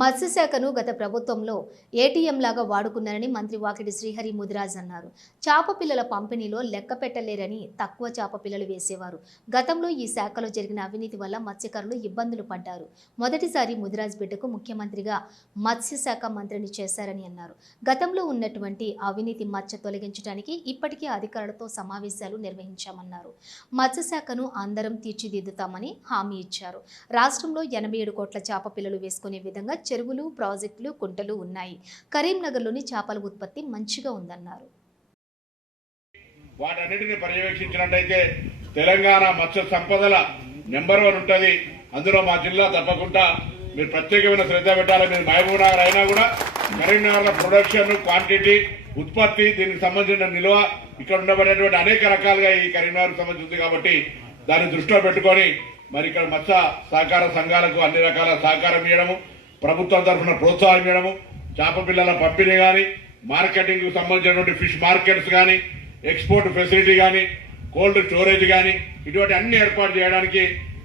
మత్స్యశాఖను గత ప్రభుత్వంలో ఏటీఎం లాగా వాడుకున్నారని మంత్రి వాకిటి శ్రీహరి ముదిరాజ్ అన్నారు. చేప పిల్లల పంపిణీలో లెక్క పెట్టలేరని తక్కువ చేప పిల్లలు వేసేవారు. గతంలో ఈ శాఖలో జరిగిన అవినీతి వల్ల మత్స్యకారులు ఇబ్బందులు పడ్డారు. మొదటిసారి ముదిరాజ్ బిడ్డకు ముఖ్యమంత్రిగా మత్స్యశాఖ మంత్రిని చేశారని అన్నారు. గతంలో ఉన్నటువంటి అవినీతి మచ్చ తొలగించడానికి ఇప్పటికే అధికారులతో సమావేశాలు నిర్వహించామన్నారు. మత్స్యశాఖను అందరం తీర్చిదిద్దుతామని హామీ ఇచ్చారు. రాష్ట్రంలో ఎనభై ఏడు కోట్ల చేప పిల్లలు వేసుకునే విధంగా చెరువులు ప్రాజెక్టులు కుంటలు ఉన్నాయి. కరీంనగర్లోని చేపల ఉత్పత్తి మంచిగా ఉందన్నారు. వాటన్నిటిని పర్యవేక్షించినట్టయితే తెలంగాణ మత్స్య సంపదల నెంబర్ వన్ ఉంటుంది. అందులో మా జిల్లా తప్పకుండా మీరు ప్రత్యేకమైన శ్రద్ధ పెట్టాలి. మీరు మహబూబ్ నగర్ అయినా కూడా కరీంనగర్ ప్రొడక్షన్ క్వాంటిటీ ఉత్పత్తి దీనికి సంబంధించిన నిల్వ ఇక్కడ ఉండబడేటువంటి అనేక రకాలుగా ఈ కరీంనగర్ సంబంధించింది కాబట్టి దాన్ని దృష్టిలో పెట్టుకొని మరి ఇక్కడ మత్స్య సహకార సంఘాలకు అన్ని రకాల సహకారం ఇవ్వడము ప్రభుత్వం తరఫున ప్రోత్సాహం ఇవ్వడము చేప పిల్లల పంపిణీ కానీ మార్కెటింగ్ సంబంధించినటువంటి ఫిష్ మార్కెట్స్ కానీ ఎక్స్పోర్ట్ ఫెసిలిటీ కానీ కోల్డ్ స్టోరేజ్ కానీ ఇటువంటి అన్ని ఏర్పాటు చేయడానికి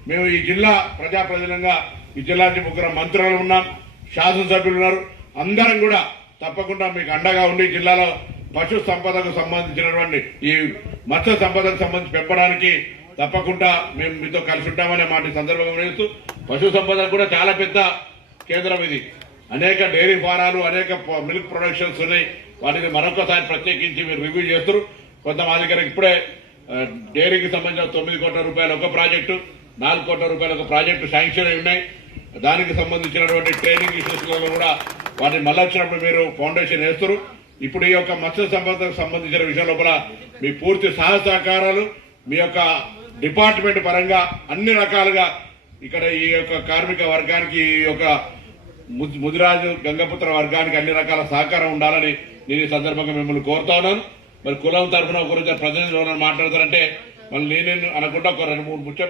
మేము ఈ జిల్లా ప్రజాప్రతినిధంగా ఈ జిల్లాకి ముగ్గురు మంత్రులు ఉన్నాం శాసనసభ్యులు ఉన్నారు. అందరం కూడా తప్పకుండా మీకు అండగా ఉండి జిల్లాలో పశు సంపదకు సంబంధించినటువంటి ఈ మత్స్య సంపదకు సంబంధించి పెంపడానికి తప్పకుండా మేము మీతో కలిసి ఉంటామనే మాట సందర్భంగా వేస్తూ పశు సంపద కూడా చాలా పెద్ద కేంద్రం ఇది. అనేక డైరీ ఫారాలు అనేక మిల్క్ ప్రొడక్షన్స్ ఉన్నాయి. వాటిని మరొకసారి ప్రత్యేకించి మీరు రివ్యూ చేస్తారు కొంత మా దగ్గర ఇప్పుడే డైరీకి సంబంధించిన తొమ్మిది కోట్ల రూపాయల ఒక ప్రాజెక్టు నాలుగు కోట్ల రూపాయల ఒక ప్రాజెక్టు శాంక్షన్ అయి ఉన్నాయి. దానికి సంబంధించినటువంటి ట్రైనింగ్ ఇష్యూస్ కూడా వాటిని మళ్ళీ వచ్చినప్పుడు మీరు ఫౌండేషన్ వేస్తారు. ఇప్పుడు ఈ యొక్క మత్స్య సంపదకు సంబంధించిన విషయం లోపల మీ పూర్తి సహ సహకారాలు మీ యొక్క డిపార్ట్మెంట్ పరంగా అన్ని రకాలుగా ఇక్కడ ఈ యొక్క కార్మిక వర్గానికి ఈ యొక్క ముదిరాజు గంగపుత్ర వర్గానికి అన్ని రకాల సహకారం ఉండాలని నేను ఈ సందర్భంగా మిమ్మల్ని కోరుతా ఉన్నాను. మరి కులం తరఫున ఒకరు ప్రజలు ఎవరైనా మాట్లాడతారంటే మళ్ళీ నేనే అనుకుంటా ఒక రెండు మూడు ముచ్చట